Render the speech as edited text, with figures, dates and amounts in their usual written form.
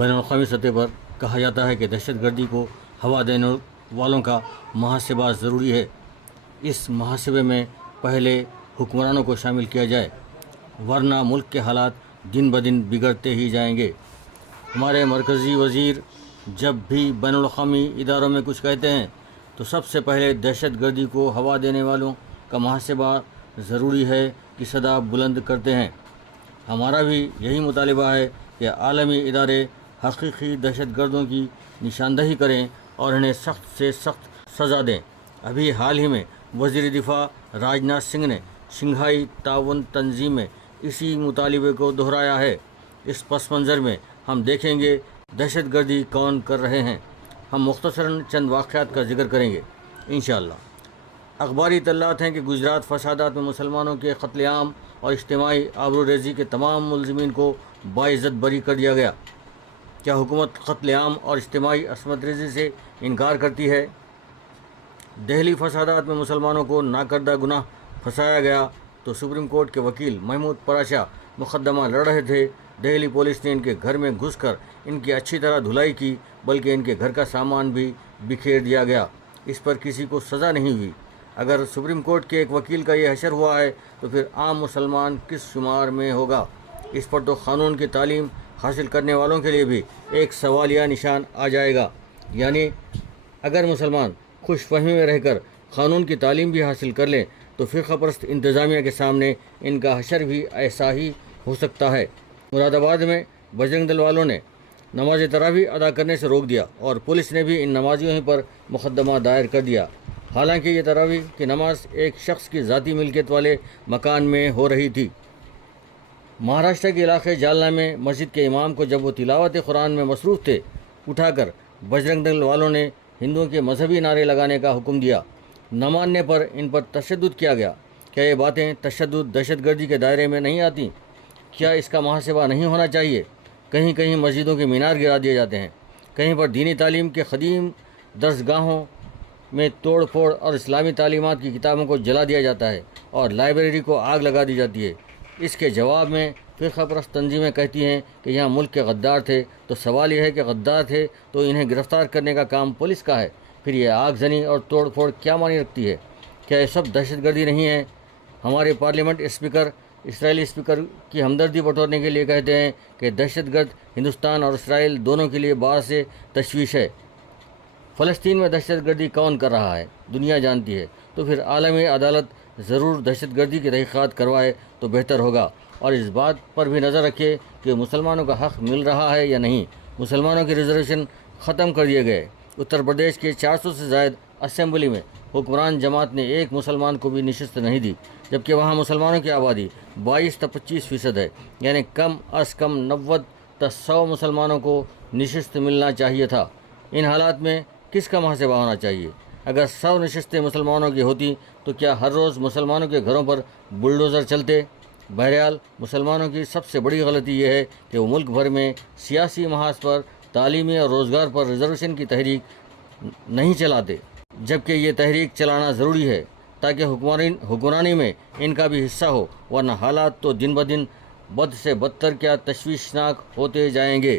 بین الاقوامی سطح پر کہا جاتا ہے کہ دہشت گردی کو ہوا دینے والوں کا محاسبہ ضروری ہے۔ اس محاسبے میں پہلے حکمرانوں کو شامل کیا جائے، ورنہ ملک کے حالات دن بدن بگڑتے ہی جائیں گے۔ ہمارے مرکزی وزیر جب بھی بین الاقوامی اداروں میں کچھ کہتے ہیں تو سب سے پہلے دہشت گردی کو ہوا دینے والوں کا محاسبہ ضروری ہے کہ صدا بلند کرتے ہیں۔ ہمارا بھی یہی مطالبہ ہے کہ عالمی ادارے حقیقی دہشت گردوں کی نشاندہی کریں اور انہیں سخت سے سخت سزا دیں۔ ابھی حال ہی میں وزیر دفاع راجناتھ سنگھ نے شنگھائی تعاون تنظیم میں اسی مطالبے کو دہرایا ہے۔ اس پس منظر میں ہم دیکھیں گے دہشت گردی کون کر رہے ہیں۔ ہم مختصراً چند واقعات کا ذکر کریں گے انشاءاللہ۔ اخباری اطلاعات ہیں کہ گجرات فسادات میں مسلمانوں کے قتل عام اور اجتماعی آبروریزی کے تمام ملزمین کو باعزت بری کر دیا گیا۔ کیا حکومت قتل عام اور اجتماعی عصمت ریزی سے انکار کرتی ہے؟ دہلی فسادات میں مسلمانوں کو ناکردہ گناہ پھنسایا گیا تو سپریم کورٹ کے وکیل محمود پراشا مقدمہ لڑ رہے تھے۔ دہلی پولیس نے ان کے گھر میں گھس کر ان کی اچھی طرح دھلائی کی، بلکہ ان کے گھر کا سامان بھی بکھیر دیا گیا۔ اس پر کسی کو سزا نہیں ہوئی۔ اگر سپریم کورٹ کے ایک وکیل کا یہ حشر ہوا ہے تو پھر عام مسلمان کس شمار میں ہوگا؟ اس پر تو قانون کی تعلیم حاصل کرنے والوں کے لیے بھی ایک سوالیہ نشان آ جائے گا۔ یعنی اگر مسلمان خوش فہمی میں رہ کر قانون کی تعلیم بھی حاصل کر لیں تو فرقہ پرست انتظامیہ کے سامنے ان کا حشر بھی ایسا ہی ہو سکتا ہے۔ مراد آباد میں بجرنگ دل والوں نے نماز تراویح ادا کرنے سے روک دیا اور پولیس نے بھی ان نمازیوں ہی پر مقدمہ دائر کر دیا، حالانکہ یہ تراویح کی نماز ایک شخص کی ذاتی ملکیت والے مکان میں ہو رہی تھی۔ مہاراشٹر کے علاقے جالنا میں مسجد کے امام کو جب وہ تلاوت قرآن میں مصروف تھے، اٹھا کر بجرنگ دل والوں نے ہندوؤں کے مذہبی نعرے لگانے کا حکم دیا۔ نہ ماننے پر ان پر تشدد کیا گیا۔ کیا یہ باتیں تشدد دہشت گردی کے دائرے میں نہیں آتی؟ کیا اس کا محاسبہ نہیں ہونا چاہیے؟ کہیں کہیں مسجدوں کے مینار گرا دیے جاتے ہیں، کہیں پر دینی تعلیم کے قدیم درسگاہوں میں توڑ پھوڑ اور اسلامی تعلیمات کی کتابوں کو جلا دیا جاتا ہے اور لائبریری کو آگ لگا دی جاتی ہے۔ اس کے جواب میں فرقہ پرست تنظیمیں کہتی ہیں کہ یہاں ملک کے غدار تھے، تو سوال یہ ہے کہ غدار تھے تو انہیں گرفتار کرنے کا کام پولیس کا ہے، پھر یہ آگ زنی اور توڑ پھوڑ کیا معنی رکھتی ہے؟ کیا یہ سب دہشت گردی نہیں ہے؟ ہمارے پارلیمنٹ اسپیکر اسرائیلی اسپیکر کی ہمدردی بٹورنے کے لیے کہتے ہیں کہ دہشت گرد ہندوستان اور اسرائیل دونوں کے لیے باعث تشویش ہے۔ فلسطین میں دہشت گردی کون کر رہا ہے دنیا جانتی ہے، تو پھر عالمی عدالت ضرور دہشت گردی کی تحقیقات کروائے تو بہتر ہوگا، اور اس بات پر بھی نظر رکھے کہ مسلمانوں کا حق مل رہا ہے یا نہیں۔ مسلمانوں کے ریزرویشن ختم کر دیے گئے۔ اتر پردیش کے 400 سے زائد اسمبلی میں حکمران جماعت نے ایک مسلمان کو بھی نشست نہیں دی، جبکہ وہاں مسلمانوں کی آبادی 22 تا 25% ہے، یعنی کم از کم 90 تا 100 مسلمانوں کو نشست ملنا چاہیے تھا۔ ان حالات میں کس کا محاسبہ ہونا چاہیے؟ اگر 100 نشستیں مسلمانوں کی ہوتی تو کیا ہر روز مسلمانوں کے گھروں پر بلڈوزر چلتے؟ بہرحال مسلمانوں کی سب سے بڑی غلطی یہ ہے کہ وہ ملک بھر میں سیاسی محاذ پر، تعلیمی اور روزگار پر ریزرویشن کی تحریک نہیں چلاتے، جبکہ یہ تحریک چلانا ضروری ہے تاکہ حکمرانی میں ان کا بھی حصہ ہو، ورنہ حالات تو دن بدن بد سے بدتر کیا تشویشناک ہوتے جائیں گے۔